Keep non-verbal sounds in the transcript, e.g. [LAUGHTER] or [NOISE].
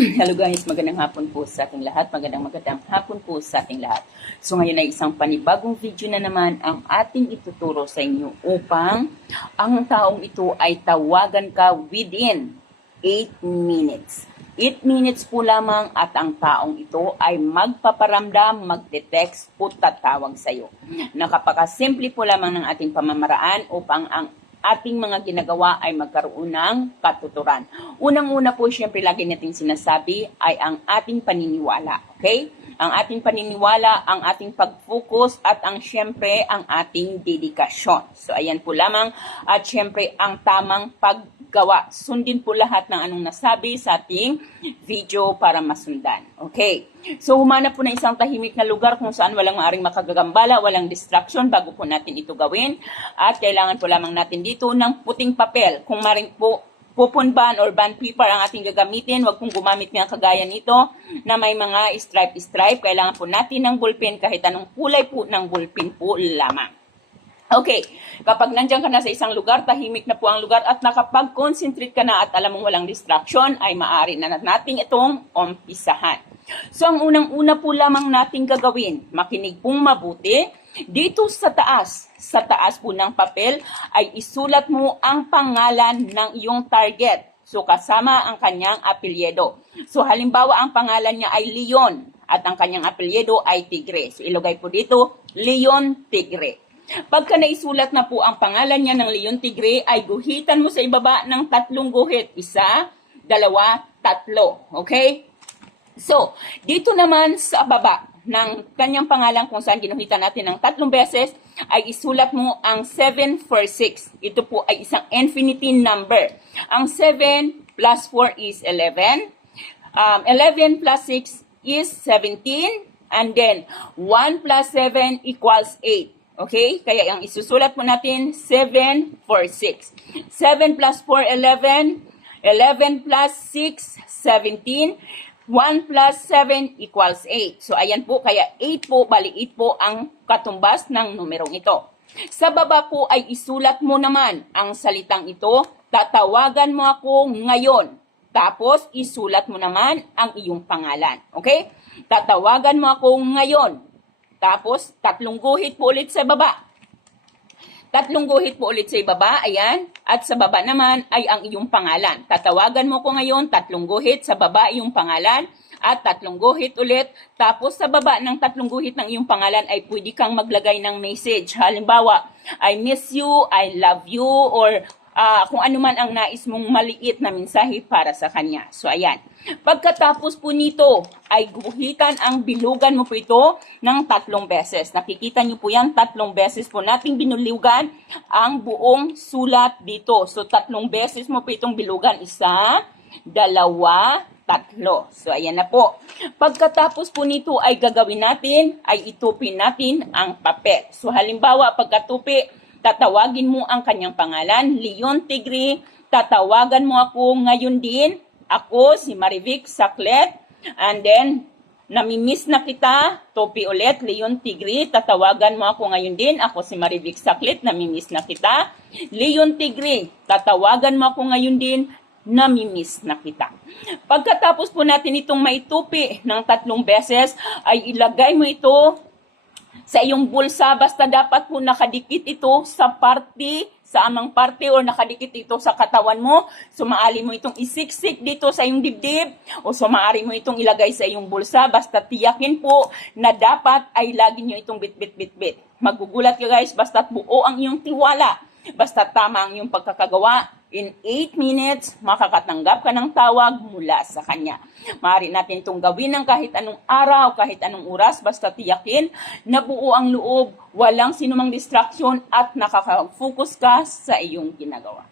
[CLEARS THROAT] Hello guys, magandang hapon po sa ating lahat. Magandang magandang hapon po sa ating lahat. So ngayon ay isang panibagong video na naman ang ating ituturo sa inyo upang ang taong ito ay tawagan ka within 8 minutes. 8 minutes po lamang at ang taong ito ay magpaparamdam, magte-text o tatawag sa iyo. Nakapakasimple po lamang ng ating pamamaraan upang ang ating mga ginagawa ay magkaroon ng katuturan. Unang-una po, syempre, lagi nating sinasabi ay ang ating paniniwala. Okay? Ang ating paniniwala, ang ating pag-focus, at ang syempre, ang ating dedikasyon. So, ayan po lamang. At syempre, ang tamang paggawa. Sundin po lahat ng anong nasabi sa ating video para masundan. Okay? So, humanap po ng isang tahimik na lugar kung saan walang maaring makagagambala, walang distraction bago po natin ito gawin. At kailangan po lamang natin dito ng puting papel. Kung maring po coupon ban or band paper ang ating gagamitin, wag pong gumamit nga kagaya nito na may mga stripe-stripe. Kailangan po natin ng ballpen kahit anong kulay po ng ballpen po lamang. Okay, kapag nandiyan ka na sa isang lugar, tahimik na po ang lugar at nakapag-concentrate ka na at alam mong walang distraction, ay maaari na natin itong umpisahan. So, ang unang-una po lamang nating gagawin, makinig pong mabuti, dito sa taas, sa taas po ng papel, ay isulat mo ang pangalan ng iyong target. So, kasama ang kanyang apelyedo. So, halimbawa, ang pangalan niya ay Leon at ang kanyang apelyedo ay Tigre. So, ilagay po dito, Leon Tigre. Pagka naisulat na po ang pangalan niya ng Leon Tigre, ay guhitan mo sa ibaba ng tatlong guhit. Isa, dalawa, tatlo. Okay? So, dito naman sa baba ng kanyang pangalan kung saan ginuhitan natin ng tatlong beses, ay isulat mo ang 7 for 6. Ito po ay isang infinity number. Ang 7 plus 4 is 11. Um, 11 plus 6 is 17. And then, 1 plus 7 equals 8. Okay? Kaya ang isusulat po natin, 7 for 6. 7 plus 4, 11. 11 plus 6, 17. 1 plus 7 equals 8. So, ayan po. Kaya 8 po, bali 8 po ang katumbas ng numerong ito. Sa baba po ay isulat mo naman ang salitang ito. Tatawagan mo ako ngayon. Tapos, isulat mo naman ang iyong pangalan. Okay? Tatawagan mo ako ngayon. Tapos, tatlong guhit po ulit sa baba. Tatlong guhit po ulit sa ibaba, ayan. At sa baba naman ay ang iyong pangalan. Tatawagan mo ko ngayon, tatlong guhit sa baba iyong pangalan. At tatlong guhit ulit. Tapos sa baba ng tatlong guhit ng iyong pangalan ay pwede kang maglagay ng message. Halimbawa, I miss you, I love you, or ah, kung ano man ang nais mong maliit na mensahe para sa kanya. So, ayan. Pagkatapos po nito, ay guhitan ang bilugan mo po ito ng tatlong beses. Nakikita niyo po yan, tatlong beses po nating binuligan ang buong sulat dito. So, tatlong beses mo po itong bilugan. Isa, dalawa, tatlo. So, ayan na po. Pagkatapos po nito ay gagawin natin, ay itupin natin ang papel. So, halimbawa, pagkatupi, tatawagin mo ang kanyang pangalan, Leon Tigre, tatawagan mo ako. Ngayon din, ako si Marivic Saklet, and then, namimiss na kita, topi ulit, Leon Tigre, tatawagan mo ako ngayon din, ako si Marivic Saklet, namimiss na kita, Leon Tigre, tatawagan mo ako ngayon din, namimiss na kita. Pagkatapos po natin itong maitupi ng tatlong beses, ay ilagay mo ito sa iyong bulsa, basta dapat po nakadikit ito sa parte, sa amang parte or nakadikit ito sa katawan mo. So maali mo itong isiksik dito sa iyong dibdib o so mo itong ilagay sa iyong bulsa. Basta tiyakin po na dapat ay lagi nyo itong bit-bit-bit-bit. Magugulat ka guys, basta buo ang iyong tiwala. Basta tama ang iyong pagkakagawa, in 8 minutes, makakatanggap ka ng tawag mula sa kanya. Maaari natin itong gawin ng kahit anong araw, kahit anong oras, basta tiyakin na buo ang loob, walang sinumang distraction at nakaka-focus ka sa iyong ginagawa.